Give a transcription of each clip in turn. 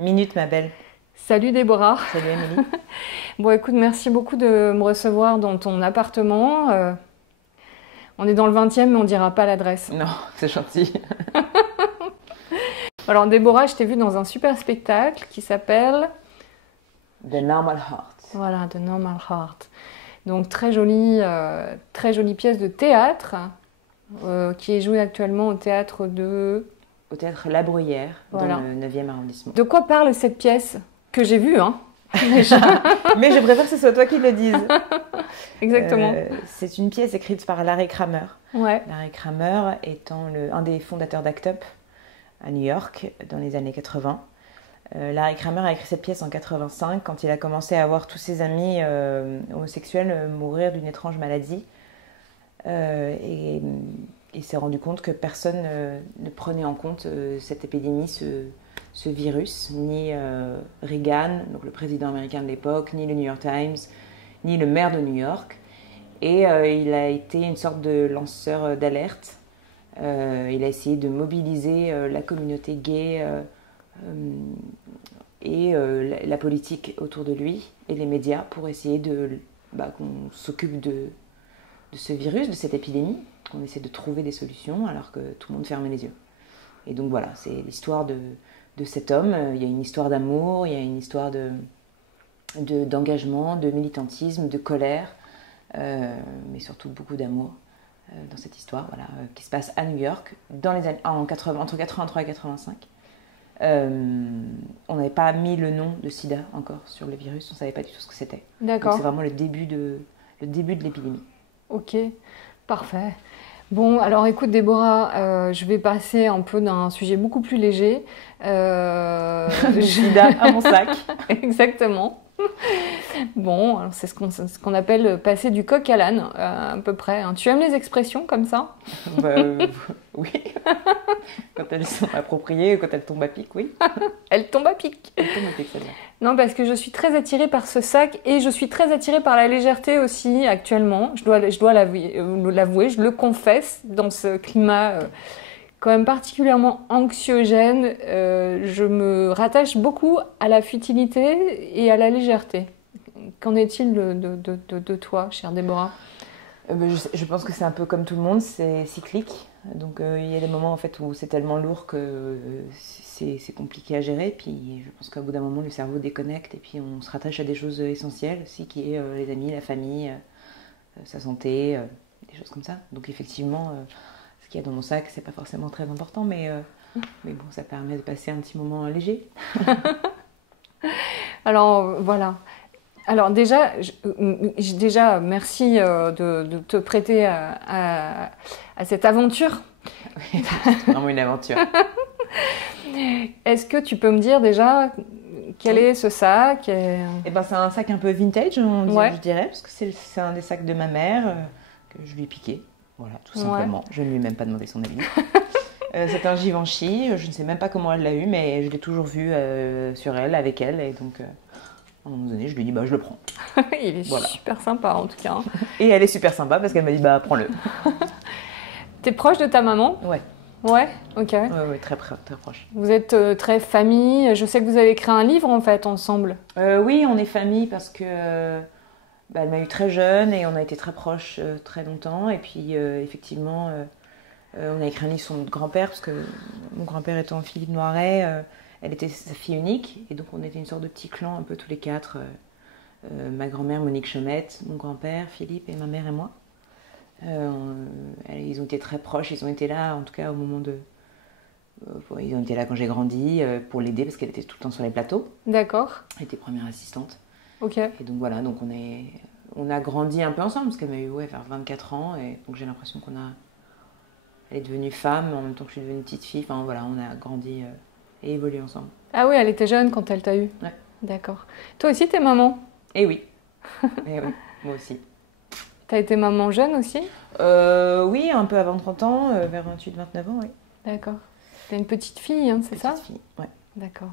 Minute, ma belle. Salut Déborah. Salut Émilie. Bon écoute, merci beaucoup de me recevoir dans ton appartement. On est dans le 20e, mais on dira pas l'adresse. Non, c'est gentil. Alors Déborah, je t'ai vue dans un super spectacle qui s'appelle... The Normal Heart. Voilà, The Normal Heart. Donc très jolie pièce de théâtre qui est jouée actuellement au théâtre de... Au théâtre La Bruyère, Voilà. dans le 9e arrondissement. De quoi parle cette pièce que j'ai vue, hein? Mais je préfère que ce soit toi qui le dise. Exactement. C'est une pièce écrite par Larry Kramer. Ouais. Larry Kramer étant un des fondateurs d'ACT UP à New York dans les années 80. Larry Kramer a écrit cette pièce en 85 quand il a commencé à voir tous ses amis homosexuels mourir d'une étrange maladie. Et il s'est rendu compte que personne ne prenait en compte cette épidémie, ce virus, ni Reagan, donc le président américain de l'époque, ni le New York Times, ni le maire de New York. Et il a été une sorte de lanceur d'alerte. Il a essayé de mobiliser la communauté gay et la politique autour de lui et les médias pour essayer qu'on s'occupe de ce virus, de cette épidémie, qu'on essaie de trouver des solutions alors que tout le monde fermait les yeux. Et donc voilà, c'est l'histoire de cet homme. Il y a une histoire d'amour, il y a une histoire d'engagement, de militantisme, de colère, mais surtout beaucoup d'amour dans cette histoire qui se passe à New York dans les années, entre 83 et 85. On n'avait pas mis le nom de sida encore sur le virus, on ne savait pas du tout ce que c'était. D'accord. Donc c'est vraiment le début de l'épidémie. Ok, parfait. Bon, alors écoute Déborah, je vais passer un peu d'un sujet beaucoup plus léger. Le sida à mon sac. Exactement. Bon, alors c'est ce qu'on appelle passer du coq à l'âne, à peu près. Hein. Tu aimes les expressions comme ça? Oui. Quand elles sont appropriées, quand elles tombent à pic, oui. Elles tombent à pic. Elles tombent à pic, celle-là. Non, parce que je suis très attirée par ce sac et je suis très attirée par la légèreté aussi actuellement. Je dois l'avouer, je le confesse, dans ce climat quand même particulièrement anxiogène. Je me rattache beaucoup à la futilité et à la légèreté. Qu'en est-il de toi, chère Déborah? Je pense que c'est un peu comme tout le monde, c'est cyclique. Donc il y a des moments en fait où c'est tellement lourd que c'est compliqué à gérer. Puis je pense qu'au bout d'un moment, le cerveau déconnecte et puis on se rattache à des choses essentielles aussi, qui est les amis, la famille, sa santé, des choses comme ça. Donc effectivement, ce qu'il y a dans mon sac, c'est pas forcément très important, mais bon, ça permet de passer un petit moment léger. Alors voilà. Alors déjà, merci de te prêter à cette aventure. Oui, c'est vraiment une aventure. Est-ce que tu peux me dire déjà quel est ce sac? Eh ben, c'est un sac un peu vintage, je dirais, parce que c'est un des sacs de ma mère que je lui ai piqué. Voilà, tout simplement. Ouais. Je ne lui ai même pas demandé son avis. C'est un Givenchy, je ne sais même pas comment elle l'a eu, mais je l'ai toujours vu sur elle, avec elle, et donc... à un moment donné, je lui ai dit, je le prends. Il est super sympa, en tout cas. Et elle est super sympa parce qu'elle m'a dit, prends-le. T'es proche de ta maman? Ouais. Ouais, ok. Ouais, très proche. Vous êtes très famille. Je sais que vous avez écrit un livre, en fait, ensemble. Oui, on est famille parce que elle m'a eu très jeune et on a été très proches très longtemps. Et puis, effectivement, on a écrit un livre sur notre grand-père parce que mon grand-père étant Philippe Noiret... elle était sa fille unique, et donc on était une sorte de petit clan, un peu tous les quatre. Ma grand-mère, Monique Chomette, mon grand-père, Philippe, et ma mère et moi. Ils ont été très proches, ils ont été là, en tout cas au moment de... ils ont été là quand j'ai grandi, pour l'aider, parce qu'elle était tout le temps sur les plateaux. D'accord. Elle était première assistante. Ok. Et donc voilà, donc on a grandi un peu ensemble, parce qu'elle m'a eu vers 24 ans, et donc j'ai l'impression elle est devenue femme, en même temps que je suis devenue petite fille. Enfin voilà, on a grandi... et évoluer ensemble. Ah oui, elle était jeune quand elle t'a eu. Ouais. D'accord. Toi aussi, t'es maman? Eh oui. Eh oui, moi aussi. T'as été maman jeune aussi? Oui, un peu avant 30 ans, vers 28-29 ans, oui. D'accord. T'as une petite fille, hein, c'est ça? Petite fille, ouais. D'accord.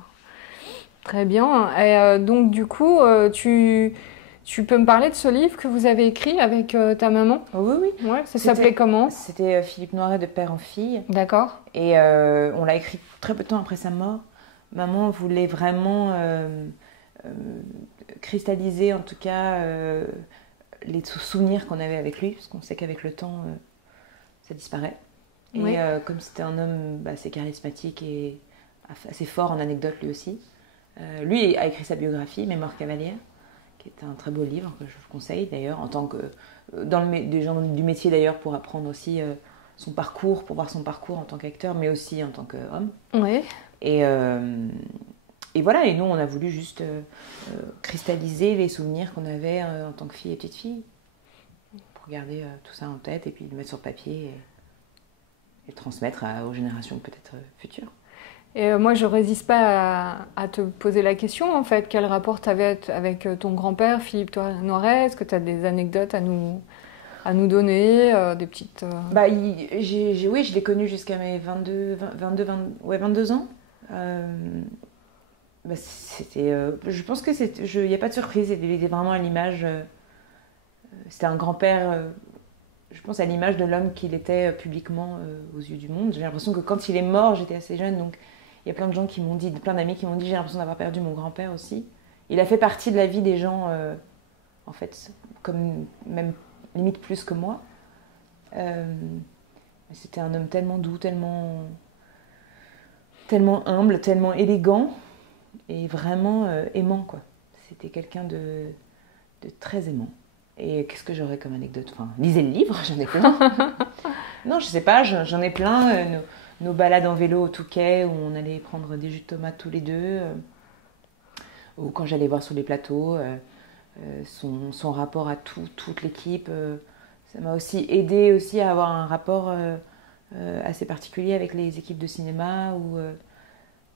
Très bien. Et donc du coup, tu peux me parler de ce livre que vous avez écrit avec ta maman? Oui, oui. Ouais, ça s'appelait comment? C'était Philippe Noiret de père en fille. D'accord. Et on l'a écrit très peu de temps après sa mort. maman voulait vraiment cristalliser, en tout cas, les souvenirs qu'on avait avec lui, parce qu'on sait qu'avec le temps, ça disparaît. Oui. Et comme c'était un homme assez charismatique et assez fort en anecdotes lui aussi, lui a écrit sa biographie, Mémoire cavalière, qui est un très beau livre que je vous conseille d'ailleurs, en tant que des gens du métier d'ailleurs, pour apprendre aussi son parcours, pour voir son parcours en tant qu'acteur, mais aussi en tant qu'homme. Oui. Et voilà, et nous on a voulu juste cristalliser les souvenirs qu'on avait en tant que fille et petite fille, pour garder tout ça en tête et puis le mettre sur papier et le transmettre aux générations peut-être futures. Et moi, je résiste pas à te poser la question, en fait. Quel rapport tu avais avec ton grand-père, Philippe Noiret? Est-ce que tu as des anecdotes à nous donner, des petites... Oui, je l'ai connu jusqu'à mes 22 ans. Je pense que il n'y a pas de surprise, il était vraiment à l'image... c'était un grand-père... je pense à l'image de l'homme qu'il était publiquement aux yeux du monde. J'ai l'impression que quand il est mort, j'étais assez jeune, donc il y a plein de gens qui m'ont dit, plein d'amis qui m'ont dit, j'ai l'impression d'avoir perdu mon grand-père aussi. Il a fait partie de la vie des gens, en fait, comme même limite plus que moi. C'était un homme tellement doux, tellement humble, tellement élégant et vraiment aimant, quoi. C'était quelqu'un de très aimant. Et qu'est-ce que j'aurais comme anecdote? Enfin, lisez le livre, j'en ai plein. Non, je sais pas, j'en ai plein. Nos balades en vélo au Touquet, où on allait prendre des jus de tomates tous les deux. Ou quand j'allais voir sur les plateaux, son rapport à toute l'équipe. Ça m'a aussi aidé aussi à avoir un rapport assez particulier avec les équipes de cinéma,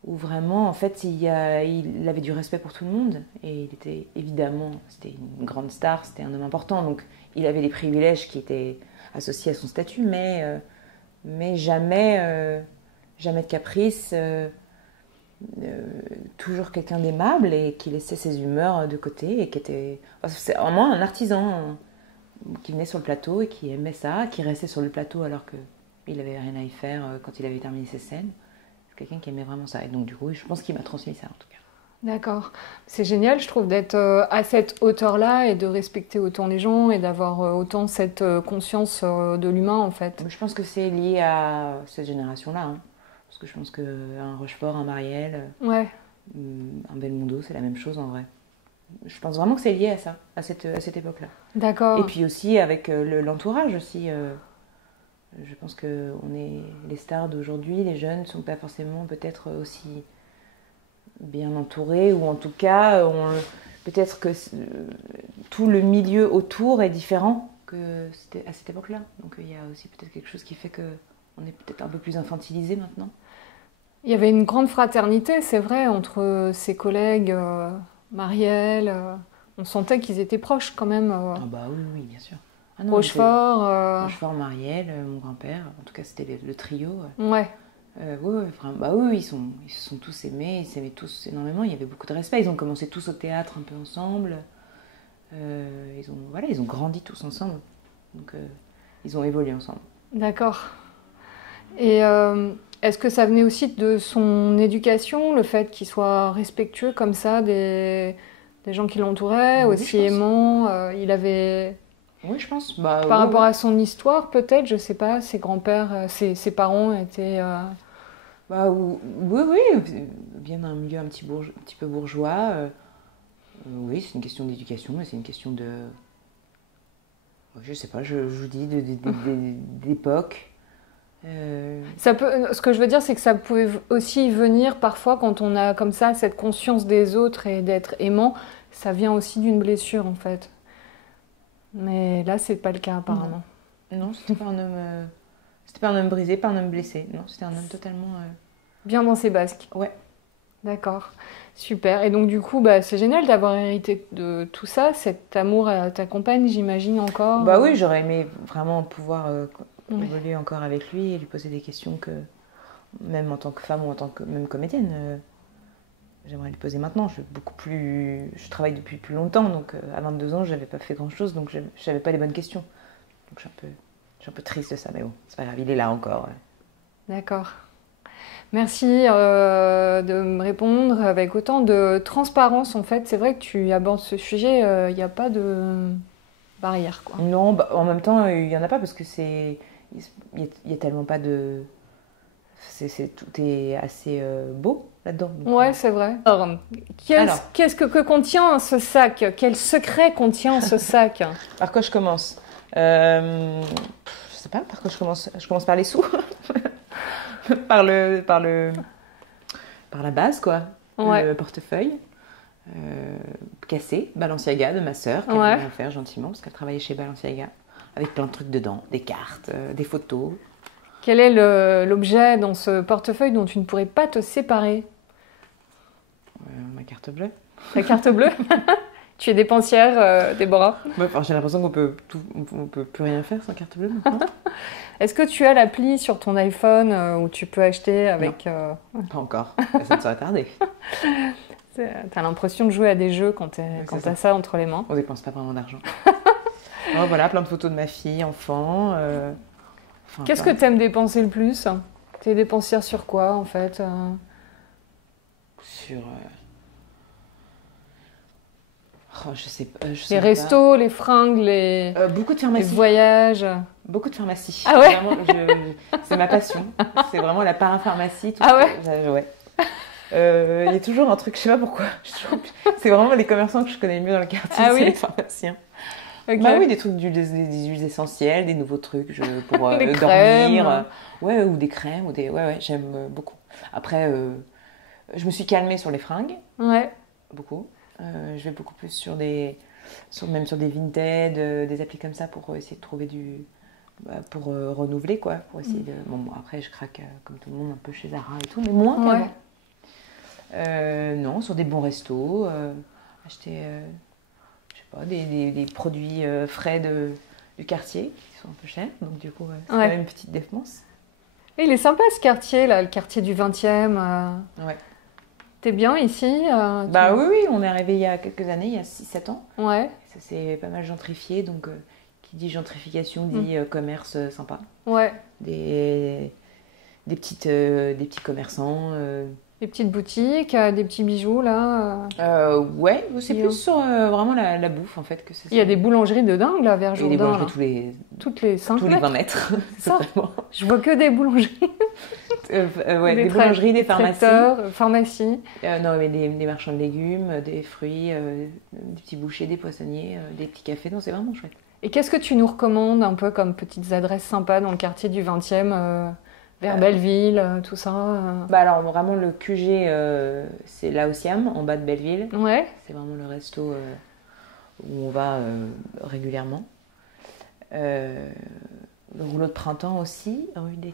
où vraiment, en fait, il avait du respect pour tout le monde. Et il était évidemment, c'était une grande star, c'était un homme important. Donc, il avait des privilèges qui étaient associés à son statut, mais jamais de caprice. Toujours quelqu'un d'aimable et qui laissait ses humeurs de côté et qui était... c'est vraiment un artisan qui venait sur le plateau et qui aimait ça, qui restait sur le plateau alors qu'il n'avait rien à y faire quand il avait terminé ses scènes. Quelqu'un qui aimait vraiment ça. Et donc, du coup, je pense qu'il m'a transmis ça, en tout cas. D'accord. C'est génial, je trouve, d'être à cette hauteur-là et de respecter autant les gens et d'avoir autant cette conscience de l'humain, en fait. Je pense que c'est lié à cette génération-là. Hein. Parce que je pense qu'un Rochefort, un Marielle, ouais. Un Belmondo, c'est la même chose, en vrai. Je pense vraiment que c'est lié à ça, à cette époque-là. D'accord. Et puis aussi avec l'entourage aussi. Je pense que les stars d'aujourd'hui, les jeunes, ne sont pas forcément peut-être aussi bien entourés, ou en tout cas, peut-être que tout le milieu autour est différent que c'était à cette époque-là. Donc il y a aussi peut-être quelque chose qui fait qu'on est peut-être un peu plus infantilisé maintenant. Il y avait une grande fraternité, c'est vrai, entre ses collègues, Marielle. On sentait qu'ils étaient proches quand même. Ah bah oui, bien sûr. Ah non, Rochefort. Rochefort, Marielle, mon grand-père. En tout cas, c'était le trio. Ouais. Oui, ils se sont tous aimés, ils s'aimaient tous énormément. Il y avait beaucoup de respect. Ils ont commencé tous au théâtre un peu ensemble. Ils ont grandi tous ensemble. Donc, ils ont évolué ensemble. D'accord. Et est-ce que ça venait aussi de son éducation, le fait qu'il soit respectueux comme ça des gens qui l'entouraient, oui, aussi aimant il avait... Oui, je pense. Par rapport à son histoire, peut-être, je sais pas, ses grands-pères, ses parents étaient... Oui, bien d'un milieu un petit peu bourgeois. Oui, c'est une question d'éducation, mais c'est une question de... Je sais pas, je vous dis, d'époque. Ce que je veux dire, c'est que ça pouvait aussi venir parfois quand on a comme ça cette conscience des autres et d'être aimant, ça vient aussi d'une blessure en fait. Mais là, c'est pas le cas apparemment. Non, c'était pas un homme brisé, pas un homme blessé. Non, c'était un homme totalement... Bien dans ses basques. Ouais. D'accord, super. Et donc du coup, c'est génial d'avoir hérité de tout ça. Cet amour t'accompagne, j'imagine, encore. Oui, j'aurais aimé vraiment pouvoir évoluer encore avec lui et lui poser des questions que, même en tant que femme ou en tant que même comédienne, j'aimerais lui poser maintenant. Je travaille depuis plus longtemps, donc à 22 ans, j'avais pas fait grand-chose, donc j'avais pas les bonnes questions. Donc je suis un peu triste de ça, mais bon, c'est pas grave, il est là encore. D'accord. Merci de me répondre avec autant de transparence. En fait, c'est vrai que tu abordes ce sujet, il n'y a pas de barrière, quoi. Non, bah, en même temps, il n'y en a pas parce que il y a tellement pas de... tout est assez beau là-dedans. Donc, Ouais, c'est vrai. Alors, qu'est-ce que contient ce sac? Quel secret contient ce sac? Par quoi je commence? Je sais pas par quoi je commence. Je commence par les sous. par la base, quoi. Ouais. Le portefeuille. Cassé, Balenciaga de ma sœur, qu'elle Ouais. m'a offert gentiment parce qu'elle travaillait chez Balenciaga. Avec plein de trucs dedans, des cartes, des photos. Quel est l'objet dans ce portefeuille dont tu ne pourrais pas te séparer? Ma carte bleue. La carte bleue? Tu es dépensière, Déborah? Ouais, enfin, j'ai l'impression on peut plus rien faire sans carte bleue maintenant. Est-ce que tu as l'appli sur ton iPhone où tu peux acheter avec... Pas encore, ça ne serait tardé. T'as l'impression de jouer à des jeux quand t'as ça entre les mains. On dépense pas vraiment d'argent. Alors, voilà, plein de photos de ma fille, enfant. Qu'est-ce que t'aimes dépenser le plus? T'es dépensière sur quoi, en fait? Sur... Oh, je sais les restos, les fringues, beaucoup de les pharmacies. voyages. Beaucoup de pharmacies. Ah ouais? Vraiment, c'est ma passion. C'est vraiment la parapharmacie. Ah ouais? Ouais. Il y a toujours un truc, je sais pas pourquoi. C'est vraiment les commerçants que je connais le mieux dans le quartier, Ah oui? c'est les pharmaciens. Okay. Bah oui, des trucs des huiles essentielles, des nouveaux trucs pour des dormir. crèmes. Ouais, ou des crèmes, ouais, j'aime beaucoup. Après, je me suis calmée sur les fringues. Ouais. Beaucoup. Je vais beaucoup plus même sur des Vinted, des applis comme ça pour essayer de trouver pour renouveler, quoi. Pour essayer de... Bon, après, je craque comme tout le monde un peu chez Zara et tout, mais moins qu'avant. Non, sur des bons restos, acheter, je sais pas, des produits frais du quartier qui sont un peu chers, donc du coup, c'est quand même une petite dépense. Et il est sympa ce quartier, là, le quartier du 20e. Ouais. T'es bien ici? Bah oui, on est arrivé il y a quelques années, il y a 6-7 ans. Ouais. Ça s'est pas mal gentrifié, donc qui dit gentrification dit commerce sympa. Ouais. Des petits commerçants. Des petites boutiques, des petits bijoux là. Ouais, c'est plus sur vraiment la bouffe en fait que c'est. Il y a des boulangeries de dingue là vers Jourdain. Et des boulangeries toutes les 5 tous mètres. les 20 mètres. Ça, je vois que des boulangeries. Des boulangeries, des pharmacies. Pharmacies. Non, mais des marchands de légumes, des fruits, des petits bouchers, des poissonniers, des petits cafés. Non, c'est vraiment chouette. Et qu'est-ce que tu nous recommandes un peu comme petites adresses sympas dans le quartier du 20e vers Belleville, tout ça? Bah alors vraiment le QG, c'est là au Siam, en bas de Belleville. Ouais. C'est vraiment le resto où on va régulièrement. Le rouleau de printemps aussi, rue des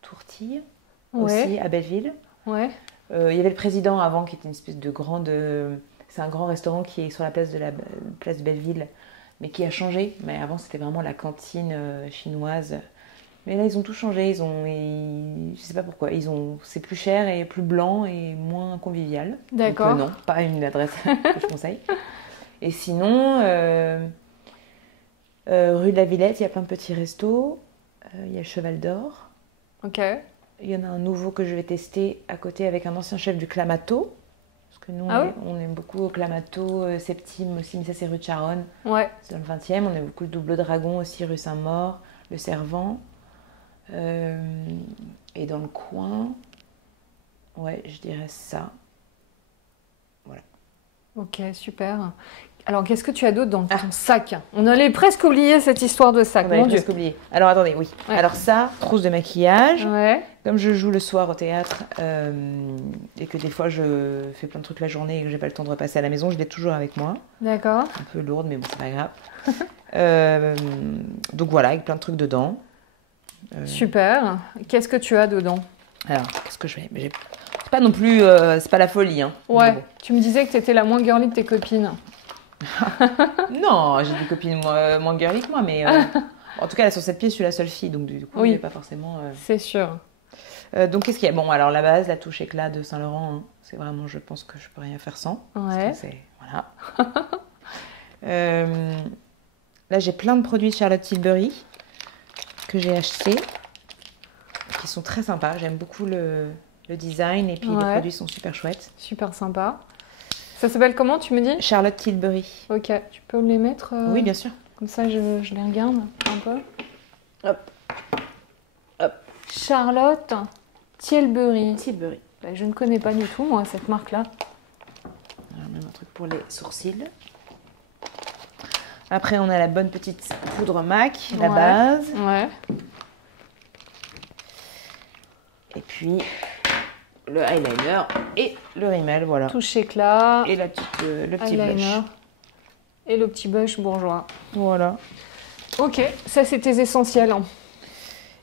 Tourtilles, aussi à Belleville. Ouais. Il y avait le président avant qui était une espèce de grande... c'est un grand restaurant qui est sur la place de la place Belleville, mais qui a changé. Mais avant c'était vraiment la cantine chinoise. Mais là ils ont tout changé, je sais pas pourquoi, c'est plus cher et plus blanc et moins convivial. D'accord. Donc, non, pas une adresse que je conseille. Et sinon, rue de la Villette, il y a plein de petits restos. Il y a le Cheval d'Or. Ok. Il y en a un nouveau que je vais tester à côté avec un ancien chef du Clamato. Parce que nous, on aime beaucoup Clamato, Septime aussi, mais ça c'est rue de Charonne. Ouais. C'est dans le 20e. On aime beaucoup le Double Dragon aussi, rue Saint-Maur, le Servant. Et dans le coin, ouais, je dirais ça. Voilà. Ok, super. Alors, qu'est-ce que tu as d'autre dans ton sac? On allait presque oublier cette histoire de sac, mon Dieu. Presque oublié. Alors, attendez, oui. Ouais. Alors ça, trousse de maquillage. Ouais. Comme je joue le soir au théâtre et que des fois je fais plein de trucs la journée et que j'ai pas le temps de repasser à la maison, je l'ai toujours avec moi. D'accord. Un peu lourde, mais bon, c'est pas grave. Donc voilà, avec plein de trucs dedans. Super. Qu'est-ce que tu as dedans? Alors, qu'est-ce que je fais? C'est pas non plus, c'est pas la folie, hein. Ouais. Bon. Tu me disais que tu étais la moins girly de tes copines. Non, j'ai des copines moins girly que moi, mais en tout cas là sur cette pièce, je suis la seule fille, donc du coup, il n'y a pas forcément. C'est sûr. Donc qu'est-ce qu'il y a? Bon, alors la base, la touche éclat de Saint-Laurent, hein, c'est vraiment, je pense que je peux rien faire sans. Ouais. Parce que voilà. Là, j'ai plein de produits de Charlotte Tilbury que j'ai achetés, qui sont très sympas. J'aime beaucoup le design et puis les produits sont super chouettes. Super sympa. Ça s'appelle comment, tu me dis? Charlotte Tilbury. Ok, tu peux me les mettre Oui, bien sûr. Comme ça, je les regarde un peu. Hop. Hop. Charlotte Tilbury. Tilbury. Bah, je ne connais pas du tout, moi, cette marque-là. Même un truc pour les sourcils. Après, on a la bonne petite poudre MAC, la base. Ouais. Et puis, le eyeliner et le rímel, voilà. Touche éclat. Et le petit eyeliner. blush. Et le petit blush bourgeois. Voilà. Ok, ça c'est tes essentiels.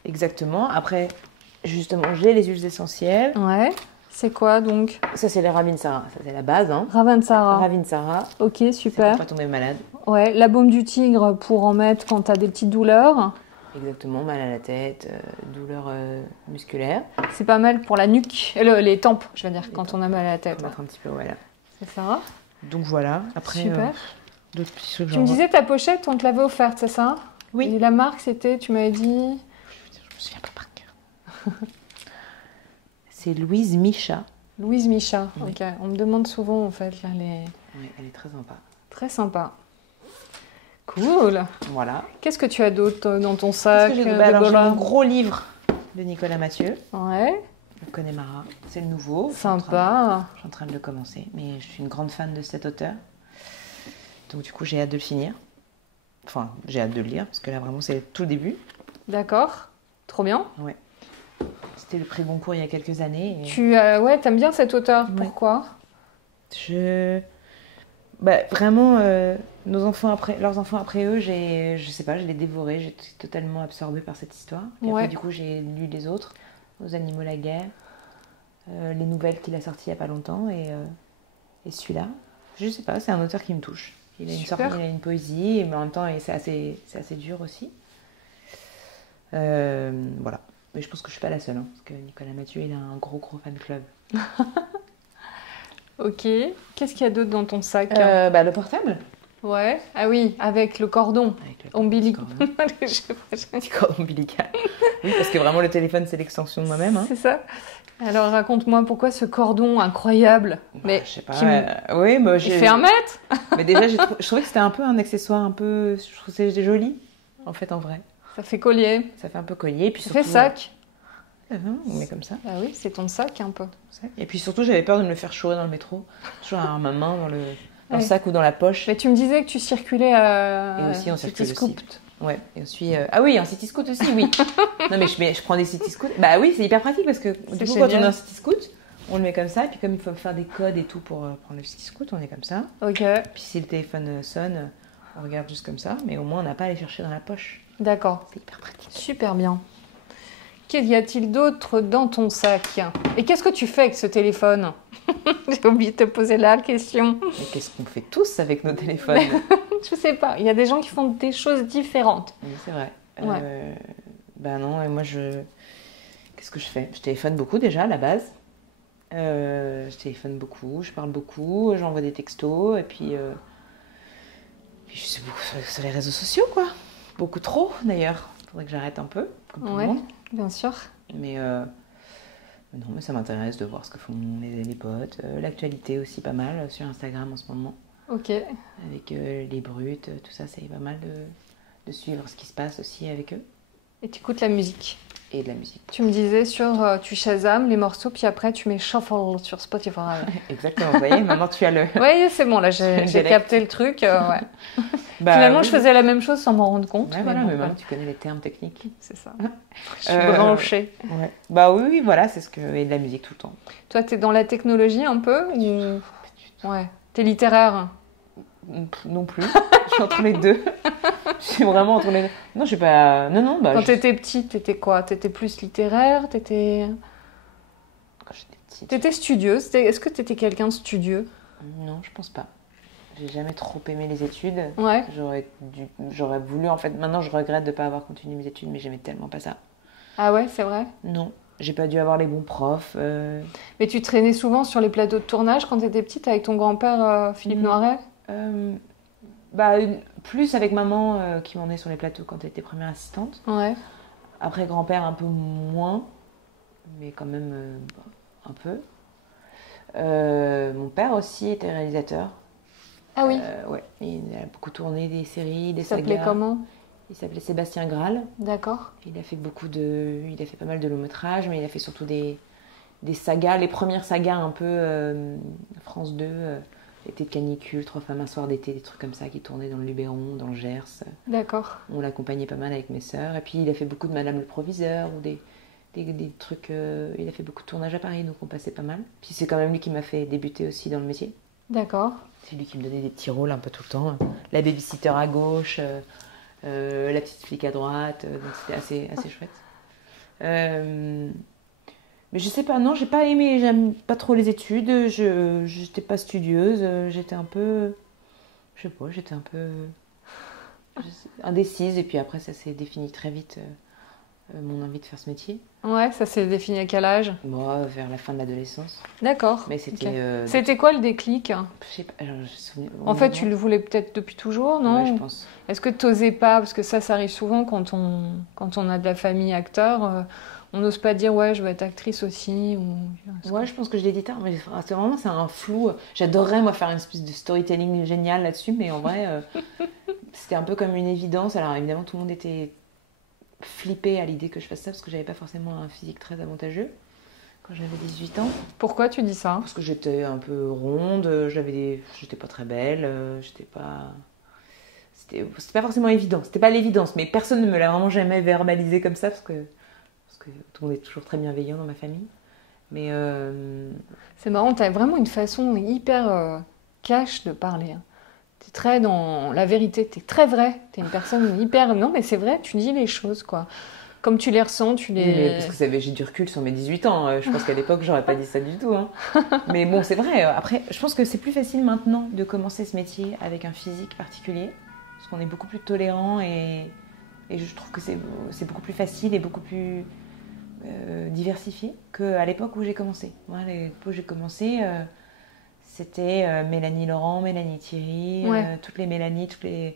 Exactement. Après, justement, j'ai les huiles essentielles. Ouais. C'est quoi donc? Ça, c'est les Ravinsara. Ça, c'est la base. Hein. Ravinsara. Ravinsara. Ok, C'est super. pour pas tomber malade. Ouais, la baume du tigre pour en mettre quand t'as des petites douleurs. Exactement, mal à la tête, douleur musculaire. C'est pas mal pour la nuque, les tempes, je veux dire, quand on a mal à la tête. Mettre un petit peu, voilà. C'est ça. Donc voilà. Après, super. D'autres petits trucs. Tu me disais ta pochette, on te l'avait offerte, c'est ça? Oui. Et la marque, c'était, tu m'avais dit. Je me souviens pas par cœur. C'est Louise Micha. Louise Micha. Oui. Ok. On me demande souvent en fait là les. Oui, elle est très sympa. Très sympa. Cool. Voilà. Qu'est-ce que tu as d'autre dans ton sac? Alors, j'ai mon gros livre de Nicolas Mathieu. Ouais. Le Connemara. C'est le nouveau. Sympa. Je suis en train de le commencer, mais je suis une grande fan de cet auteur. Donc du coup, j'ai hâte de le finir. Enfin, j'ai hâte de le lire, parce que là, vraiment, c'est tout le début. D'accord. Trop bien. Ouais. C'était le prix Goncourt il y a quelques années. Ouais, t'aimes bien cet auteur. Ouais. Pourquoi? Vraiment, leurs enfants après eux, je sais pas, je l'ai dévoré, j'étais totalement absorbée par cette histoire. Et après, du coup, j'ai lu les autres, Aux animaux la guerre, les nouvelles qu'il a sorties il y a pas longtemps, et celui-là. Je sais pas, c'est un auteur qui me touche. Il a une poésie, mais en même temps, c'est assez dur aussi. Voilà. Mais je pense que je suis pas la seule, hein, parce que Nicolas Mathieu, il a un gros fan club. Ok. Qu'est-ce qu'il y a d'autre dans ton sac? Le portable. Ouais. Ah oui, avec le cordon. Ombilical. Petit cordon ombilical. Oui, parce que vraiment, le téléphone, c'est l'extension de moi-même. Hein. C'est ça. Alors raconte-moi pourquoi ce cordon incroyable. Mais je sais pas. Oui, il fait 1 mètre. Mais déjà, je trouvais que c'était un peu un accessoire un peu. Je trouve que c'est joli, en fait, en vrai. Ça fait collier. Ça fait un peu collier. Puis ça surtout, fait sac. On met comme ça. Ah oui, c'est ton sac un peu. Et puis surtout, j'avais peur de me le faire chourer dans le métro. Toujours avoir ma main dans le sac ou dans la poche. Mais tu me disais que tu circulais Et aussi en City Scoop. Ouais, et aussi... Ah oui, en City Scoot aussi, oui. Non, mais je prends des City Scoot. Bah oui, c'est hyper pratique parce que du coup, quand on a un City Scoot, on le met comme ça. Et puis comme il faut faire des codes et tout pour prendre le City Scoot, on est comme ça. Ok. Puis si le téléphone sonne, on regarde juste comme ça. Mais au moins, on n'a pas à aller chercher dans la poche. D'accord. C'est hyper pratique. Super bien. Qu'y a-t-il d'autre dans ton sac? Et qu'est-ce que tu fais avec ce téléphone? J'ai oublié de te poser la question. Mais qu'est-ce qu'on fait tous avec nos téléphones? Je sais pas. Il y a des gens qui font des choses différentes. Oui, c'est vrai. Ouais. Non, et moi, qu'est-ce que je fais? Je téléphone beaucoup déjà, à la base. Je téléphone beaucoup, je parle beaucoup, j'envoie des textos, et puis je suis beaucoup sur les réseaux sociaux, quoi. Beaucoup trop, d'ailleurs. Faudrait que j'arrête un peu, comme tout le monde. Bien sûr. Mais non, mais ça m'intéresse de voir ce que font les potes. L'actualité aussi pas mal sur Instagram en ce moment. Ok. Avec les brutes, tout ça, c'est pas mal de suivre ce qui se passe aussi avec eux. Et tu écoutes la musique? Et de la musique. Tu me disais tu Shazam les morceaux, puis après tu mets Shuffle sur Spotify. Exactement, vous voyez, maintenant tu as le... Oui, c'est bon, là j'ai capté le truc. Ouais. Finalement, je faisais la même chose sans m'en rendre compte. Ouais, mais maintenant tu connais les termes techniques. C'est ça. Je suis branchée. Ouais. Bah oui, voilà, c'est ce que... Et de la musique tout le temps. Toi, t'es dans la technologie un peu ou... Ouais. T'es littéraire? Non plus. Je suis entre les deux. Je suis vraiment entre les deux. Non, je suis pas... Non, bah... Quand t'étais petite, t'étais quoi? T'étais plus littéraire? Quand j'étais petite... T'étais studieuse? Est-ce que t'étais quelqu'un de studieux? Non, je pense pas. J'ai jamais trop aimé les études. Ouais. J'aurais voulu, en fait... Maintenant, je regrette de pas avoir continué mes études, mais j'aimais tellement pas ça. Ah ouais, c'est vrai? Non. J'ai pas dû avoir les bons profs. Mais tu traînais souvent sur les plateaux de tournage quand t'étais petite avec ton grand-père Philippe Noiret? Plus avec maman qui m'emmenait sur les plateaux quand elle était première assistante. Ouais. Après grand-père un peu moins. mais quand même un peu. Mon père aussi était réalisateur. Ah oui. Ouais, il a beaucoup tourné des séries, des Il s'appelait sagas. comment? Il s'appelait Sébastien Graal. D'accord. Il a fait pas mal de longs métrages, mais il a fait surtout des sagas, les premières sagas un peu France 2, Été de canicule, Trois femmes un soir d'été, des trucs comme ça qui tournaient dans le Luberon, dans le Gers. D'accord. On l'accompagnait pas mal avec mes sœurs. Et puis il a fait beaucoup de Madame le Proviseur ou des trucs. Il a fait beaucoup de tournages à Paris, donc on passait pas mal. Puis c'est quand même lui qui m'a fait débuter aussi dans le métier. D'accord. C'est lui qui me donnait des petits rôles un peu tout le temps. La babysitter à gauche, la petite flic à droite, donc c'était assez chouette. Mais je sais pas, non, j'ai pas aimé, j'aime pas trop les études, j'étais pas studieuse, j'étais un peu, je sais pas, j'étais un peu indécise, et puis après ça s'est défini très vite, mon envie de faire ce métier. Ouais, ça s'est défini à quel âge? Moi, vers la fin de l'adolescence. D'accord. Mais c'était... Ok. C'était quoi le déclic? Je sais pas, alors, En fait, tu le voulais peut-être depuis toujours, non? Ouais, je pense. Est-ce que tu n'osais pas, parce que ça arrive souvent quand on a de la famille acteur, on n'ose pas dire ouais, je veux être actrice aussi ou... Ouais, je pense que je l'ai dit tard, mais c'est un flou. J'adorerais moi faire une espèce de storytelling génial là-dessus, mais en vrai, c'était un peu comme une évidence. Alors évidemment, tout le monde était flippé à l'idée que je fasse ça parce que j'avais pas forcément un physique très avantageux quand j'avais 18 ans. Pourquoi tu dis ça? Parce que j'étais un peu ronde, j'étais pas très belle, c'était pas forcément évident, c'était pas l'évidence, mais personne ne me l'a vraiment jamais verbalisé comme ça parce que tout le monde est toujours très bienveillant dans ma famille. Mais c'est marrant, tu as vraiment une façon hyper cash de parler. Hein. Tu es très dans la vérité, tu es très vrai, tu es une personne hyper... Non mais c'est vrai, tu dis les choses quoi. Comme tu les ressens, tu les... Oui, parce que j'ai du recul sur mes 18 ans. Je pense qu'à l'époque, j'aurais pas dit ça du tout. Hein. Mais bon, c'est vrai. Après, je pense que c'est plus facile maintenant de commencer ce métier avec un physique particulier. Parce qu'on est beaucoup plus tolérant et je trouve que c'est beaucoup plus facile et beaucoup plus diversifié qu'à l'époque où j'ai commencé. Moi, à l'époque où j'ai commencé, c'était Mélanie Laurent, Mélanie Thierry, Ouais. toutes les Mélanie, toutes les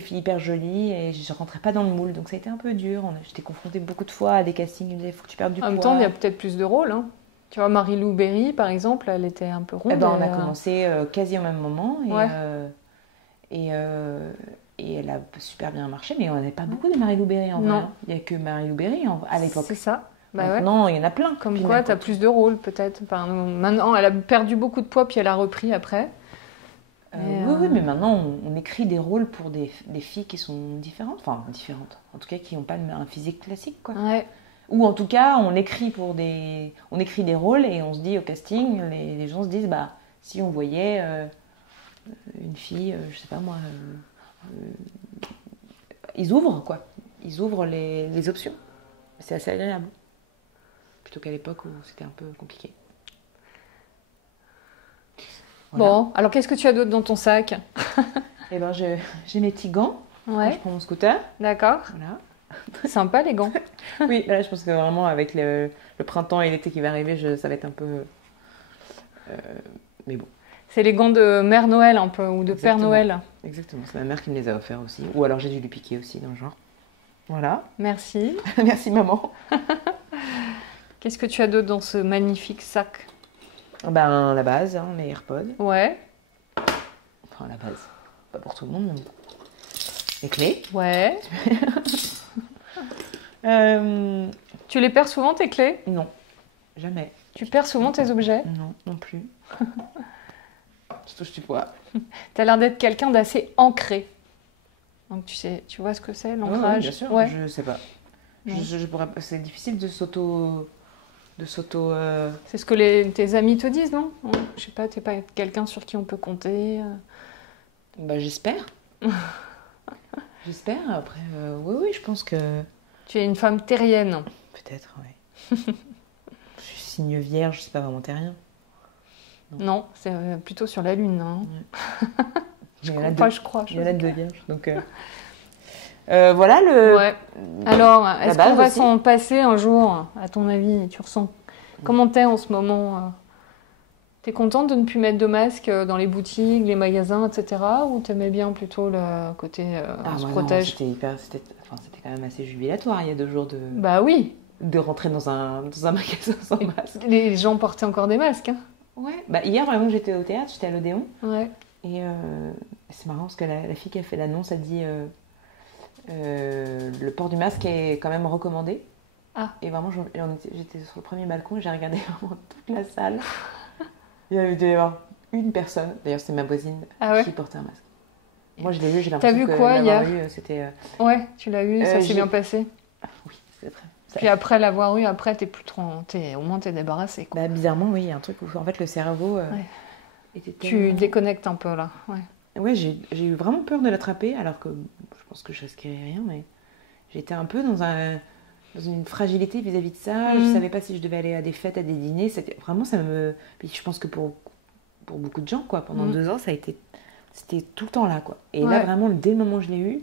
filles hyper jolies et je rentrais pas dans le moule, donc ça a été un peu dur. J'étais confrontée beaucoup de fois à des castings, ils me disaient faut que tu perdes du poids. En même temps, il y a peut-être plus de rôles. Hein. Tu vois, Marie-Lou Berry, par exemple, elle était un peu ronde. Eh ben, on a commencé quasi au même moment et elle a super bien marché, mais on n'avait pas beaucoup de Marie-Lou Berry en vrai. Non. Il n'y a que Marie-Lou Berry à l'époque. C'est ça. Bah Maintenant, il y en a plein. Comme quoi, tu as plus de rôles peut-être. Enfin, maintenant, elle a perdu beaucoup de poids, puis elle a repris après. Oui, mais maintenant, on écrit des rôles pour des filles qui sont différentes. Enfin, différentes. En tout cas, qui n'ont pas un physique classique, quoi. Ouais. Ou en tout cas, on écrit des rôles et on se dit au casting, les gens se disent, bah, si on voyait une fille, je sais pas moi, ils ouvrent, quoi. Ils ouvrent les options. C'est assez agréable. Plutôt qu'à l'époque où c'était un peu compliqué. Voilà. Bon, alors qu'est-ce que tu as d'autre dans ton sac? Eh ben, j'ai mes petits gants. Ouais. Quand je prends mon scooter. D'accord. Voilà. Sympa les gants. Oui, là je pense que vraiment avec le printemps et l'été qui va arriver, ça va être un peu... mais bon. C'est les gants de Mère Noël un peu, ou de Exactement. Père Noël. Exactement, c'est ma mère qui me les a offerts aussi. Ou alors j'ai dû lui piquer aussi dans le genre. Voilà. Merci. Merci maman. Qu'est-ce que tu as d'autre dans ce magnifique sac? Ben la base, hein, mes AirPods. Ouais. Enfin la base, pas pour tout le monde. Les clés. Ouais. Tu les perds souvent tes clés? Non, jamais. Tu perds souvent tes objets? Non, non plus. Je touche du poids. Tu as l'air d'être quelqu'un d'assez ancré. Donc tu vois ce que c'est l'ancrage? Oui, bien sûr, ouais. Je sais pas. C'est difficile de s'auto... C'est ce que tes amis te disent, non? Je sais pas, t'es pas quelqu'un sur qui on peut compter? Bah j'espère. J'espère. Après, oui, je pense que... Tu es une femme terrienne. Peut-être, oui. Je suis signe vierge, c'est pas vraiment terrien. Non, c'est plutôt sur la lune. Hein. Ouais. Je crois. Il y en a deux vierges. Donc, voilà le... Ouais. Alors, est-ce qu'on va aussi s'en passer un jour, à ton avis? Tu ressens... Comment t'es en ce moment? T'es contente de ne plus mettre de masque dans les boutiques, les magasins, etc. Ou t'aimais bien plutôt le côté on se protège? C'était quand même assez jubilatoire il y a 2 jours de... Bah oui, de rentrer dans un magasin sans masque. Les gens portaient encore des masques, hein. Ouais. Bah, hier, vraiment, j'étais au théâtre, j'étais à l'Odéon. Ouais. Et c'est marrant parce que la fille qui a fait l'annonce a dit le port du masque est quand même recommandé. Ah. Et vraiment, j'étais sur le premier balcon et j'ai regardé vraiment toute la salle. Il y devait y avoir une personne, d'ailleurs c'est ma voisine, qui portait un masque. Moi je l'ai vu, j'ai l'impression que l'avoir eu, c'était... Ouais, tu l'as eu, ça s'est bien passé. Oui, c'est vrai. Puis après l'avoir eu, après au moins t'es débarrassé, quoi. Bah, bizarrement, oui, il y a un truc où en fait le cerveau était tellement... Tu déconnectes un peu là, ouais. Ouais, j'ai eu vraiment peur de l'attraper, alors que je pense que je risquerais rien, mais j'étais un peu dans une fragilité vis-à-vis de ça. Je savais pas si je devais aller à des fêtes, à des dîners. C'était vraiment, Puis je pense que pour beaucoup de gens, quoi, pendant 2 ans, c'était tout le temps là, quoi. Et là, vraiment, dès le moment où je l'ai eu,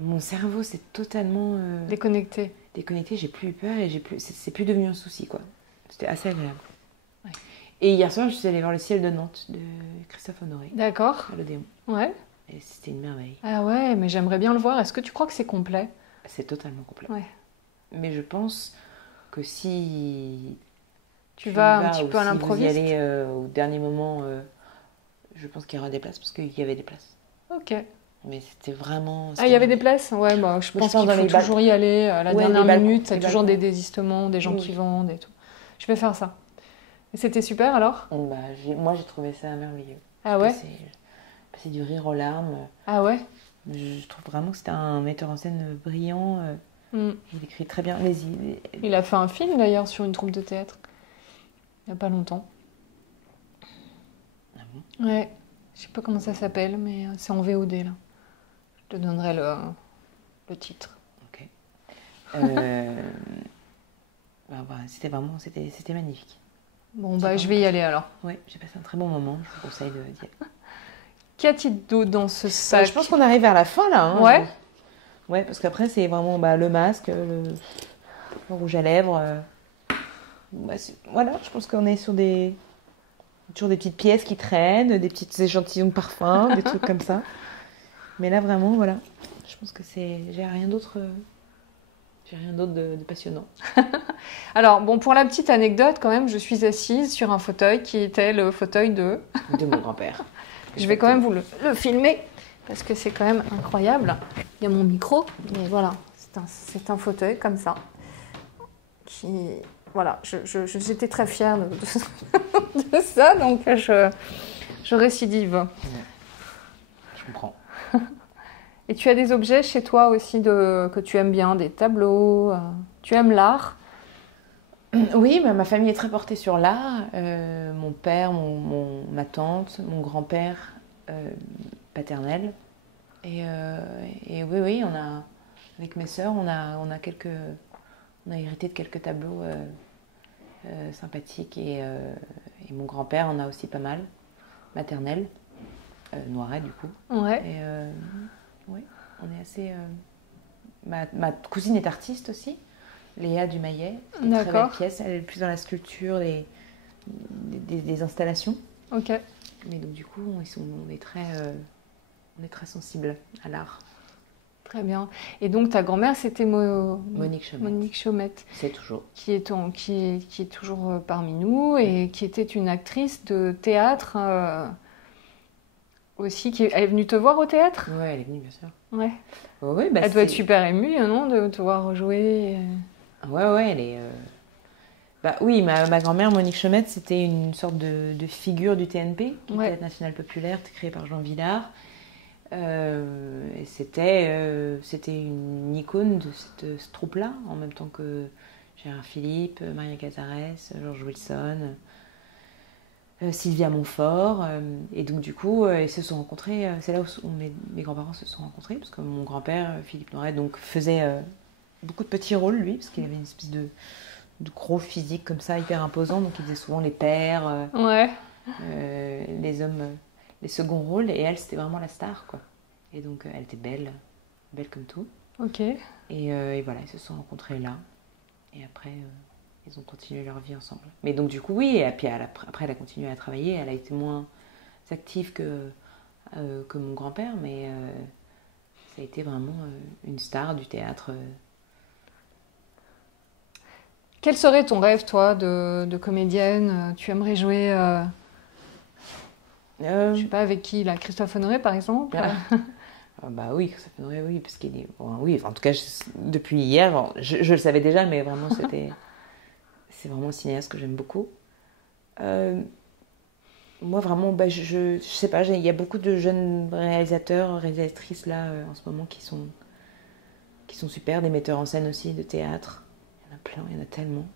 mon cerveau s'est totalement déconnecté. J'ai plus eu peur et c'est plus devenu un souci, quoi. C'était assez agréable. Ouais. Et hier soir, je suis allée voir Le ciel de Nantes de Christophe Honoré. D'accord. À l'Odéon. Ouais. Et c'était une merveille. Ah ouais, mais j'aimerais bien le voir. Est-ce que tu crois que c'est complet? C'est totalement complet. Ouais. Mais je pense que si tu vas un petit peu à l'improviste, si vous y allez au dernier moment, je pense qu'il y aura des places parce qu'il y avait des places. Ok. Mais c'était vraiment... Ah, il y avait des places? Ouais, bah, je pense qu'il faut toujours y aller à la dernière minute. Il y a toujours des désistements, des gens qui vendent et tout. Je vais faire ça. Et c'était super alors? Bah, moi, j'ai trouvé ça merveilleux. Ah ouais? C'est du rire aux larmes. Ah ouais? Je trouve vraiment que c'était un metteur en scène brillant. Il écrit très bien. Il a fait un film d'ailleurs sur une troupe de théâtre. Il n'y a pas longtemps. Ah bon? Ouais. Je sais pas comment ça s'appelle, mais c'est en VOD là. Je te donnerai le titre. Ok. C'était magnifique. Bon, bah je vais y aller alors. Ouais, j'ai passé un très bon moment. Je vous conseille d'y aller. Qu'y a-t-il d'autre dans ce sac? Je pense qu'on arrive vers la fin là. Hein, ouais. Ouais, parce qu'après c'est vraiment le masque, le rouge à lèvres. Voilà, je pense qu'on est sur toujours des petites pièces qui traînent, des petits échantillons de parfum, des trucs comme ça. Mais là vraiment, voilà, je pense que j'ai rien d'autre de passionnant. Alors bon, pour la petite anecdote quand même, je suis assise sur un fauteuil qui était le fauteuil de mon grand-père. Je vais quand même vous le filmer parce que c'est quand même incroyable. Il y a mon micro, mais voilà, c'est un fauteuil comme ça qui... Voilà, j'étais très fière de ça, donc je récidive. Ouais, je comprends. Et tu as des objets chez toi aussi que tu aimes bien, des tableaux, tu aimes l'art? Oui, ma famille est très portée sur l'art. Mon père, ma tante, mon grand-père paternel. Et oui, avec mes sœurs, on a hérité de quelques tableaux sympathiques et mon grand-père en a aussi pas mal, maternel, Noiret du coup. Ouais. Et ouais, on est assez... Ma cousine est artiste aussi, Léa Dumayet, qui est très belle pièce. Elle est plus dans la sculpture, des installations. Ok. Mais donc du coup, on est très sensibles à l'art. Très bien. Et donc ta grand-mère, c'était Monique Chaumette. Monique Chaumette. C'est toujours. Qui est toujours parmi nous et qui était une actrice de théâtre aussi. Elle est venue te voir au théâtre? Ouais, elle est venue, bien sûr. Ouais. Ouais, elle doit être super émue, non, de te voir rejouer. Ouais, elle est... oui, ma grand-mère, Monique Chaumette, c'était une sorte de figure du TNP, qui était Théâtre National Populaire, créé par Jean Vilar. Et c'était une icône de cette troupe-là, en même temps que Gérard Philippe, Maria Cazares, George Wilson, Sylvia Montfort. Et donc du coup, ils se sont rencontrés, c'est là où mes grands-parents se sont rencontrés, parce que mon grand-père, Philippe Noiret, donc, faisait beaucoup de petits rôles, lui, parce qu'il avait une espèce de gros physique comme ça, hyper imposant, donc il faisait souvent les pères, les hommes... les seconds rôles, et elle, c'était vraiment la star, quoi. Et donc, elle était belle comme tout. Ok. Et voilà, ils se sont rencontrés là. Et après, ils ont continué leur vie ensemble. Mais donc, du coup, oui, et puis après, elle a continué à travailler. Elle a été moins active que mon grand-père, mais ça a été vraiment une star du théâtre. Quel serait ton rêve, toi, de comédienne? Tu aimerais jouer, je sais pas avec qui, là, Christophe Honoré, par exemple? Bah oui, ça fait oui, parce qu'il est. Bon, oui, enfin, en tout cas, depuis hier, bon, je le savais déjà, mais vraiment, c'est vraiment un cinéaste que j'aime beaucoup. Moi, vraiment, bah, je sais pas, il y a beaucoup de jeunes réalisateurs, réalisatrices là, en ce moment, qui sont super, des metteurs en scène aussi, de théâtre. Il y en a plein, il y en a tellement.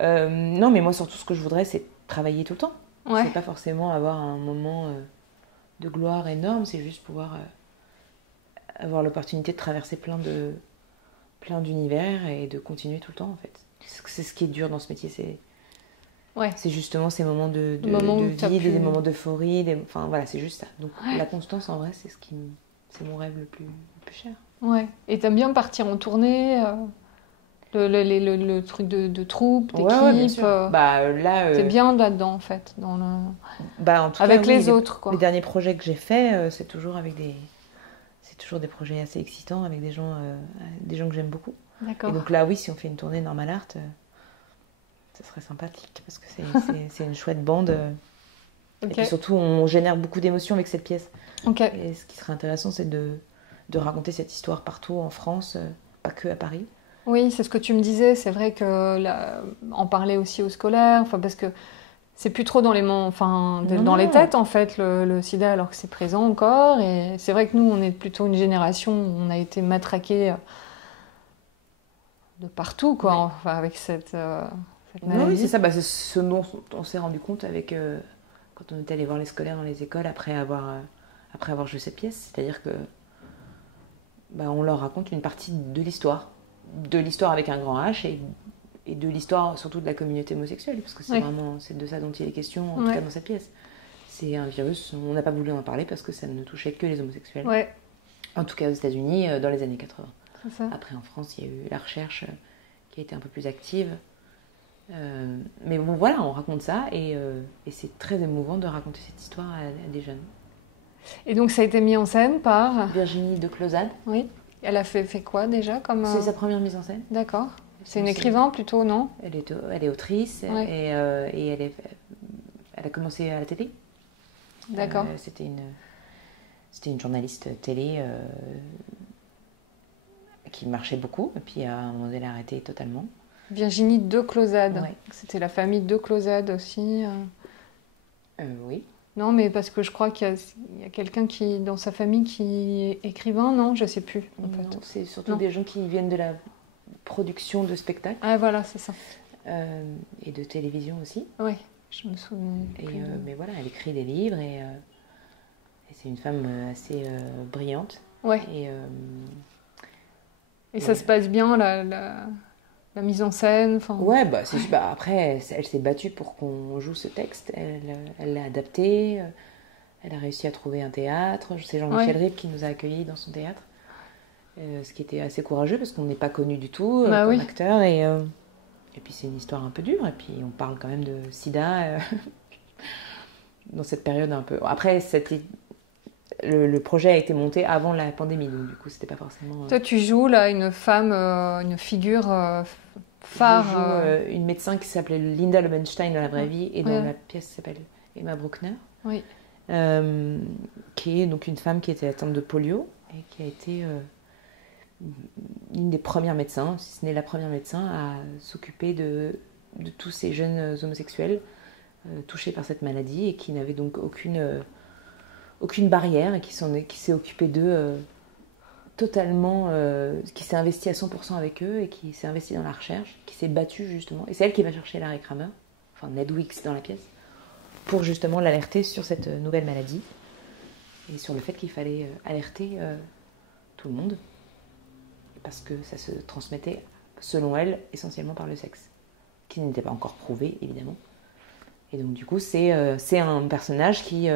Non, mais moi, surtout, ce que je voudrais, c'est travailler tout le temps. Ouais. C'est pas forcément avoir un moment de gloire énorme, c'est juste pouvoir avoir l'opportunité de traverser plein d'univers et de continuer tout le temps, en fait. C'est ce qui est dur dans ce métier, c'est justement ces moments de vide, des moments d'euphorie, enfin voilà, c'est juste ça. Donc la constance, en vrai, c'est mon rêve le plus cher. Ouais. Et t'aimes bien partir en tournée, le truc de troupe, d'équipe. Ouais, bien sûr. Bah là, t'es bien là-dedans en fait, bah en tout avec cas, les autres quoi. Les derniers projets que j'ai faits, c'est toujours des projets assez excitants avec des gens que j'aime beaucoup. D'accord. Et donc là, oui, si on fait une tournée Normal Art, ça serait sympathique parce que c'est une chouette bande. Okay. Et puis surtout, on génère beaucoup d'émotions avec cette pièce. Okay. Et ce qui serait intéressant, c'est de raconter cette histoire partout en France, pas que à Paris. Oui, c'est ce que tu me disais. C'est vrai que en parler aussi aux scolaires, parce que c'est plus trop dans les têtes en fait le sida, alors que c'est présent encore. Et c'est vrai que nous, on est plutôt une génération où on a été matraqués de partout, quoi, ouais. Enfin, avec cette maladie. Oui, c'est ça. Bah, c'est ce dont on s'est rendu compte avec quand on était allé voir les scolaires dans les écoles après avoir joué cette pièce. C'est-à-dire que on leur raconte une partie de l'histoire avec un grand H et de l'histoire surtout de la communauté homosexuelle, parce que c'est de ça dont il est question, en tout cas dans cette pièce. C'est un virus, on n'a pas voulu en parler parce que ça ne touchait que les homosexuels. Ouais. En tout cas aux États-Unis, dans les années 80. C'est ça. Après en France, il y a eu la recherche qui a été un peu plus active. Mais bon, voilà, on raconte ça et c'est très émouvant de raconter cette histoire à des jeunes. Et donc ça a été mis en scène par Virginie de Closade. Oui. Elle a fait quoi déjà comme C'est sa première mise en scène. D'accord. C'est une écrivain plutôt, non? Elle est autrice et elle a commencé à la télé. D'accord. C'était une journaliste télé qui marchait beaucoup et puis à un moment donné elle a arrêté totalement. Virginie de Closade. Ouais. C'était la famille de Closade aussi. Oui. Non, mais parce que je crois qu'il y a quelqu'un dans sa famille qui est écrivain, non? Je sais plus. En fait. Non, c'est surtout des gens qui viennent de la production de spectacles. Ah voilà, c'est ça. Et de télévision aussi. Oui, je me souviens. Mais voilà, elle écrit des livres et c'est une femme assez brillante. Ouais. Et ça se passe bien, la mise en scène. Ouais, c'est super. Après, elle s'est battue pour qu'on joue ce texte. Elle l'a adapté. Elle a réussi à trouver un théâtre. C'est Jean-Michel Ribes qui nous a accueillis dans son théâtre. Ce qui était assez courageux parce qu'on n'est pas connu du tout comme acteur. Et puis c'est une histoire un peu dure. Et puis on parle quand même de sida dans cette période un peu... Après, le projet a été monté avant la pandémie. Donc du coup, c'était pas forcément... Toi, tu joues là une femme, une figure phare. Je joue une médecin qui s'appelait Linda Lobenstein dans la vraie vie. Et dans la pièce, s'appelle Emma Bruckner. Oui. Qui est donc une femme qui était atteinte de polio et qui a été une des premières médecins, si ce n'est la première médecin, à s'occuper de tous ces jeunes homosexuels touchés par cette maladie et qui n'avaient donc aucune barrière et qui s'est occupée d'eux totalement, qui s'est investie à 100% avec eux et qui s'est investie dans la recherche, qui s'est battue justement. Et c'est elle qui va chercher Larry Kramer, enfin Ned Weeks dans la pièce, pour justement l'alerter sur cette nouvelle maladie et sur le fait qu'il fallait alerter tout le monde parce que ça se transmettait, selon elle, essentiellement par le sexe, qui n'était pas encore prouvé, évidemment. Et donc, du coup, c'est un personnage qui...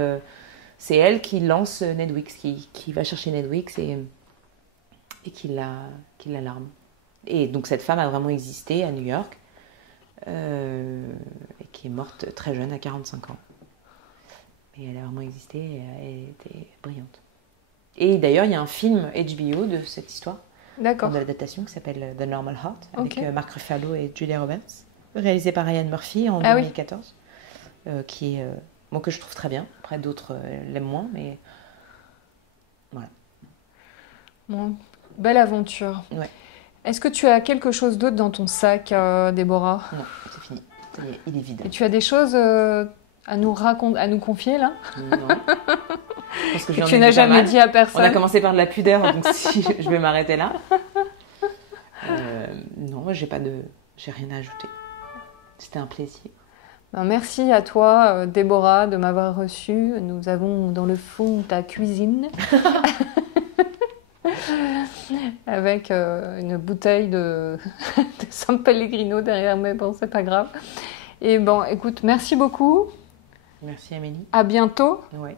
c'est elle qui lance Ned Weeks, qui va chercher Ned Weeks et qui l'alarme. Et donc, cette femme a vraiment existé à New York et qui est morte très jeune, à 45 ans. Mais elle a vraiment existé et elle était brillante. Et d'ailleurs, il y a un film HBO de cette histoire D'accord. de l'adaptation qui s'appelle The Normal Heart, avec Ok. Mark Ruffalo et Julia Roberts, réalisé par Ryan Murphy en Ah oui. 2014, qui est, bon, que je trouve très bien. Après, d'autres l'aiment moins, mais voilà. Bon, belle aventure. Ouais. Est-ce que tu as quelque chose d'autre dans ton sac, Déborah? Non, c'est fini. Ça y est, il est vide. Et tu as des choses à nous raconter, à nous confier là? Non. Parce que Que j'en tu ai n'as dit pas jamais mal. dit à On a personne? commencé par de la pudeur, donc si je vais m'arrêter là. Non, j'ai rien à ajouter. C'était un plaisir. Ben, merci à toi, Déborah, de m'avoir reçue. Nous avons dans le fond ta cuisine. Avec une bouteille de San Pellegrino derrière, mais bon, c'est pas grave. Et bon, écoute, merci beaucoup. Merci Amélie. À bientôt. Ouais.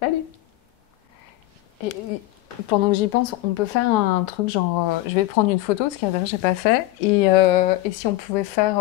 Salut. Et pendant que j'y pense, on peut faire un truc genre, je vais prendre une photo, ce qu'il y a j'ai pas fait, et si on pouvait faire